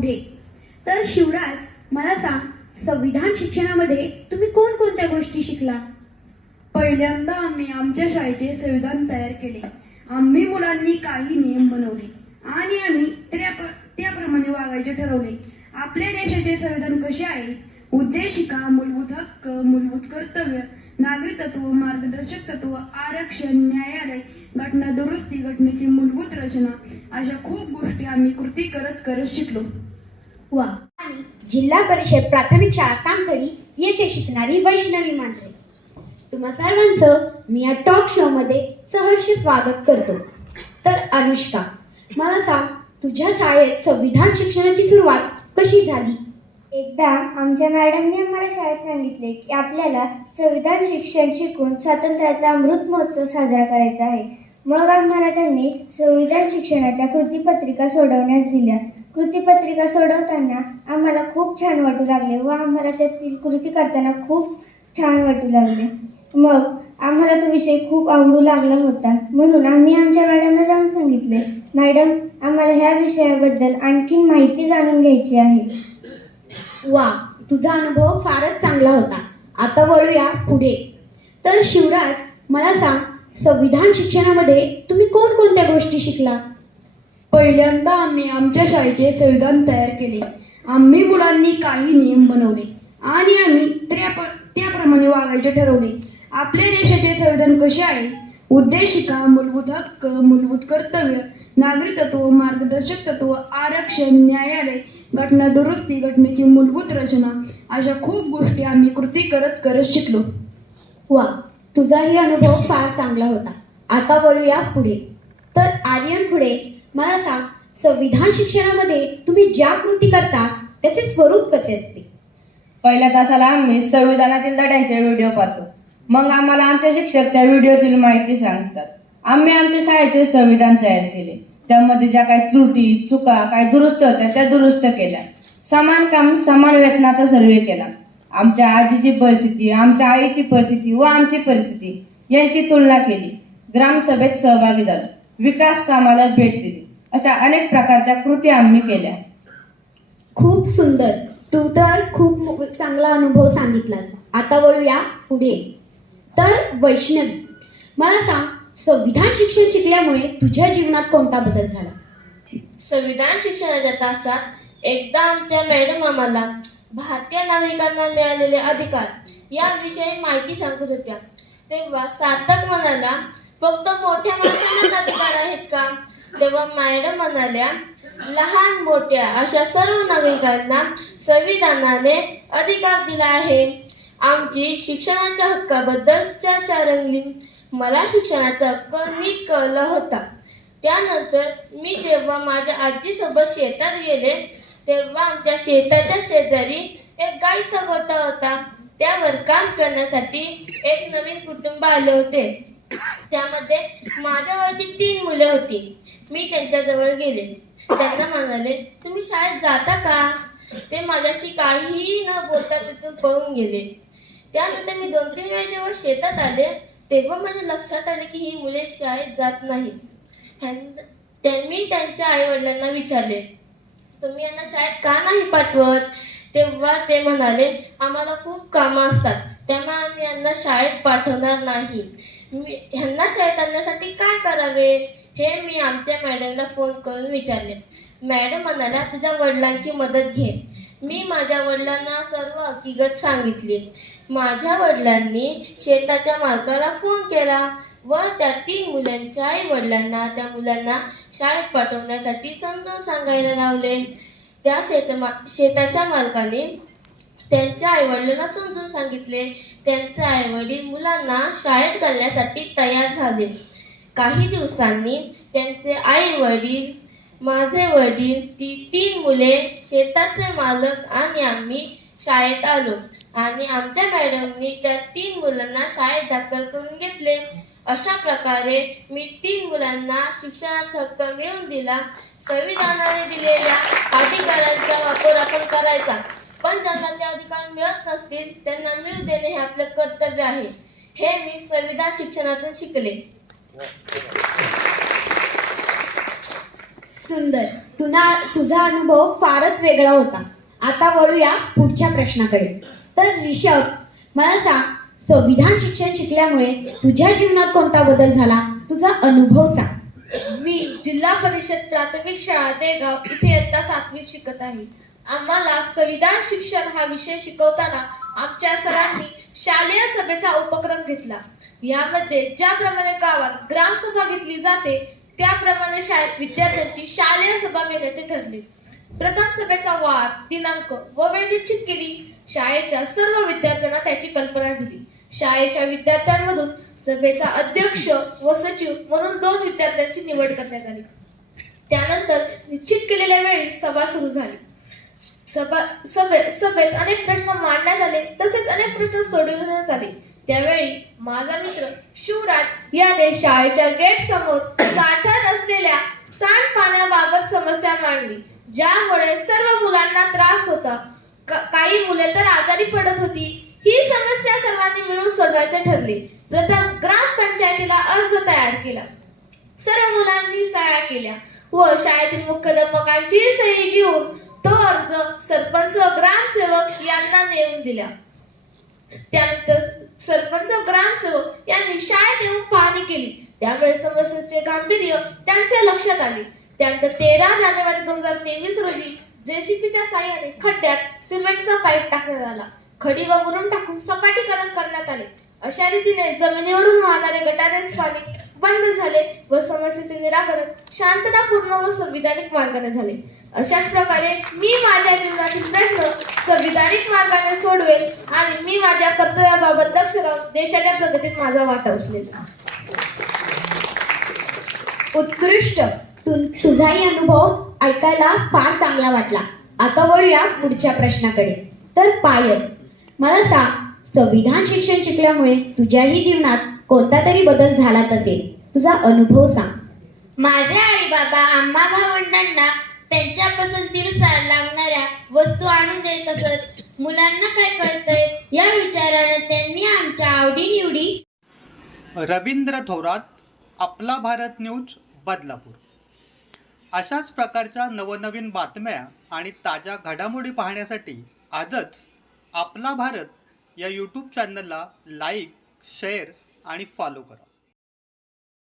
पुढे. तर शिवराज, मला सांग, संविधान शिक्षणामध्ये तुम्ही कोणकोणत्या गोष्टी शिकला? पहिल्यांदा आम्ही आमच्या शाळेचे संविधान तयार केले. आम्ही मुलांनी काही नियम बनवले आणि आम्ही त्याप्रमाणे वागायचे ठरवले. आपल्या देशाचे संविधान कसे आहे? उद्देशिका, मूलभूत हक्क, मूलभूत कर्तव्य, नागरी तत्व, मार्गदर्शक तत्व, आरक्षण, न्यायालय, घटना दुरुस्ती, घटनेची मूलभूत रचना, अशा खूप गोष्टी आम्ही कृती करत करत शिकलो. वा. आणि जिल्हा परिषद प्राथमिक शाळा कामखडी येथे शिकणारी वैष्णवी मंडळी, तुम्हा सर्वांचं मी या टॉक शो मध्ये सहर्ष स्वागत करतो. तर अनुष्का, मला सांग, तुझ्या शाळेत संविधान शिक्षणाची सुरुवात कशी झाली? एकदा आमच्या मॅडमने आम्हाला शाळेत सांगितले की आपल्याला संविधान शिक्षण शिकून स्वातंत्र्याचा अमृत महोत्सव साजरा करायचा आहे. मग आम्हाला त्यांनी संविधान शिक्षणाच्या कृतीपत्रिका सोडवण्यास दिल्या. कृतीपत्रिका सोडवताना आम्हाला खूप छान वाटू लागले व आम्हाला त्यातील कृती करताना खूप छान वाटू लागले. मग आम्हाला तो विषय खूप आवडू लागला होता, म्हणून आम्ही आमच्या मॅडमला जाऊन सांगितले, मॅडम, आम्हाला ह्या विषयाबद्दल आणखीन माहिती जाणून घ्यायची आहे. वा, तुझा अनुभव फारच चांगला होता. आता वळूया पुढे. तर शिवराज, मला सांग, संविधान शिक्षणामध्ये तुम्ही कोणकोणत्या गोष्टी शिकला? पहिल्यांदा आम्ही आमच्या शाळेचे संविधान तयार केले. आम्ही मुलांनी काही नियम बनवले आणि आम्ही त्याप्रमाणे वागायचे ठरवले. आपल्या देशाचे संविधान कसे आहे? उद्देशिका, मूलभूत हक्क, मूलभूत कर्तव्य, नागरी तत्व, मार्गदर्शक तत्व, आरक्षण, न्यायालय, घटना दुरुस्ती, घटनेची मूलभूत रचना, अशा खूप गोष्टी आम्ही कृती करत करत शिकलो. वा, तुझाही अनुभव फार चांगला होता. आता वळूया पुढे. तर आर्यन, पुढे मला सांग, संविधान शिक्षणामध्ये तुम्ही ज्या कृती करता त्याचे स्वरूप कसे असते? पहिल्या तासाला आम्ही संविधानातील धड्यांचे व्हिडिओ पाहतो. मग आम्हाला आमचे शिक्षक त्या व्हिडिओतील माहिती सांगतात. आम्ही आमच्या शाळेचे संविधान तयार केले. त्यामध्ये ज्या काही त्रुटी, चुका, काही दुरुस्त होत्या त्या दुरुस्त केल्या. समान काम समान वेतनाचा सर्वे केला. आमच्या आजीची परिस्थिती, आमच्या आईची परिस्थिती व आमची परिस्थिती यांची तुलना केली. ग्रामसभेत सहभागी झालो. विकास कामाला भेट दिली. अशा अनेक प्रकारच्या कृती आम्ही केल्या. खूप सुंदर. तू तर खूप चांगला अनुभव सांगितलास. आता वळूया पुढे. तर वैष्णवी, मला सांग, संविधान शिक्षण शिकल्यामुळे तुझ्या जीवनात कोणता बदल झाला? संविधान शिक्षणाच्या तासात एकदा आमच्या मॅडम आम्हाला भारतीय नागरिकांना मिळालेले अधिकार याविषयी माहिती सांगत होत्या. तेव्हा सार्थक म्हणाला, फक्त मोठ्या माणसांनाच अधिकार आहेत का? तेव्हा मॅडम म्हणाल्या, लहान मोठ्या अशा सर्व नागरिकांना संविधानाने अधिकार दिला आहे. आमची शिक्षणाच्या हक्काबद्दल चर्चा रंगली. मला शिक्षणाचा हक्क नीट कळला होता. त्यानंतर मी जेव्हा माझ्या आजीसोबत शेतात गेले तेव्हा आमच्या शेताच्या शेजारी एक गाईचा गोठा होता. त्यावर काम करण्यासाठी एक नवीन कुटुंब आले होते. त्यामध्ये माझ्या वयाची 3 मुले होती. मी त्यांच्याजवळ गेले. त्यांना म्हणाले, तुम्ही शाळेत जाता का? ते माझ्याशी काहीही न बोलता तिथून पळून गेले. त्यानंतर मी 2-3 वेळा जेव्हा शेतात आले तेव्हा माझ्या लक्षात आले की ही मुले शाळेत जात नाही. मी त्यांच्या आई वडिलांना विचारले, तुम्ही यांना शाळेत का नाही पाठवत? तेव्हा ते म्हणाले, आम्हाला खूप कामं असतात, त्यामुळे आम्ही यांना शाळेत पाठवणार नाही. ह्यांना शाळेत आणण्यासाठी काय करावे हे मी आमच्या मॅडमला फोन करून विचारले. मॅडम म्हणाल्या, तुझ्या वडिलांची मदत घे. मी माझ्या वडिलांना सर्व हकीकत सांगितली. माझ्या वडिलांनी शेताच्या मालकाला फोन केला व त्या 3 मुलांच्या आई वडिलांना त्या मुलांना शाळेत पाठवण्यासाठी समजावून सांगायला लावले. त्या शेताच्या मालकाने त्यांच्या आई वडिलांना समजून सांगितले. त्यांचे आई वडील मुलांना शाळेत घालण्यासाठी तयार झाले. काही दिवसांनी त्यांचे आई वडील, माझे वडील, ती 3 मुले, शेताचे मालक आणि आम्ही शाळेत आलो आणि आमच्या मॅडमनी त्या 3 मुलांना शाळेत दाखल करून घेतले. अशा प्रकारे मी 3 मुलांना शिक्षणाचा हक्क मिळवून दिला. संविधानाने दिलेल्या अधिकारांचा वापर आपण करायचा, पण ज्यांना ते अधिकार मिळत नसतील त्यांना मिळवून देणे हे आपले कर्तव्य आहे. हे मी संविधान शिक्षणातून शिकले. सुंदर. तुझा अनुभव फारच वेगळा होता. आता वळूया पुढच्या प्रश्नाकडे. तर ऋषभ, मला सांग, संविधान शिक्षण शिकल्यामुळे तुझ्या जीवनात कोणता बदल झाला? तुझा अनुभव सांग. मी जिल्हा परिषद प्राथमिक शाळा देगाव इथे इयत्ता 7वीत शिकत आहे. आम्हाला संविधान शिक्षण हा विषय शिकवताना आमच्या सरांनी शालेय सभेचा उपक्रम घेतला. यामध्ये ज्याप्रमाणे गावात ग्रामसभा घेतली जाते त्याप्रमाणे शाळेत विद्यार्थ्यांची शालेय सभा घेण्याचे ठरले. प्रथम सभेचा वार, दिनांक व वेळ निश्चित केली. शाळेच्या सर्व विद्यार्थ्यांना त्याची कल्पना दिली. शाळेच्या विद्यार्थ्यांमधून सभेचा अध्यक्ष व सचिव म्हणून 2 विद्यार्थ्यांची निवड करण्यात आली. त्यानंतर निश्चित केलेल्या वेळी सभा सुरू झाली. सभेत अनेक प्रश्न मांडण्यात आले, तसेच अनेक प्रश्न सोडविण्यात आले. त्यावेळी माझा मित्र शिवराज याने शाळेच्या गेट समोर साठत असलेल्या सांडपाण्याबाबत समस्या मांडली, ज्यामुळे सर्व मुलांना त्रास होता. काही मुले तर आजारी पडत होती. ही समस्या सर्वांनी मिळून सोडवायचे ठरले. प्रथम ग्रामपंचायतीला अर्ज तयार केला. सर्व मुलांनी सह्या केल्या व शाळेतील मुख्याध्यापकांची सही घेऊन तो अर्ज सरपंच, ग्रामसेवक यांना नेऊन दिला. त्यानंतर सरपंच, ग्रामसेवक यांनी शाळेत येऊन पाहणी केली. त्यामुळे समस्येचे गांभीर्य त्यांच्या लक्षात आले. त्यानंतर 13 जानेवारी 2023 रोजी जेसीबीच्या साहाय्याने खड्ड्यात सिमेंटचा पाईप टाकण्यात आला. खडी व मुरुम टाकून सपाटीकरण करण्यात आले. अशा रीतीने जमिनीवरून वाहणारे गटारेच पाणी बंद झाले व समस्येचे निराकरण शांततापूर्ण व संविधानिक मार्गाने झाले. अशाच प्रकारे मी माझ्या जीवनातील प्रश्न संविधानिक मार्गाने सोडवेल आणि मी माझ्या कर्तव्याबाबत दक्ष राहून देशाच्या प्रगतीत माझा वाटा उचलेल. उत्कृष्ट. तुझाही अनुभव ऐकायला फार चांगला वाटला. आता वळूया पुढच्या प्रश्नाकडे. तर पायल, मला सांग, संविधान शिक्षण शिकल्यामुळे तुझ्याही जीवनात कोणता तरी बदल झालाच असेल. तुझा अनुभव सांग. माझे आई बाबा आम्हा भावंडांना त्यांच्या पसंतीनुसार लागणाऱ्या वस्तू आणून देत असत. मुलांना काय कळतंय या विचाराने त्यांनी आमच्या आवडीनिवडी. रवींद्र थोरात, आपला भारत न्यूज, बदलापूर. अशाच प्रकारच्या नवनवीन बातम्या आणि ताज्या घडामोडी पाहण्यासाठी आजच आपला भारत या यूट्यूब चॅनलला लाईक, शेअर आणि फॉलो करा.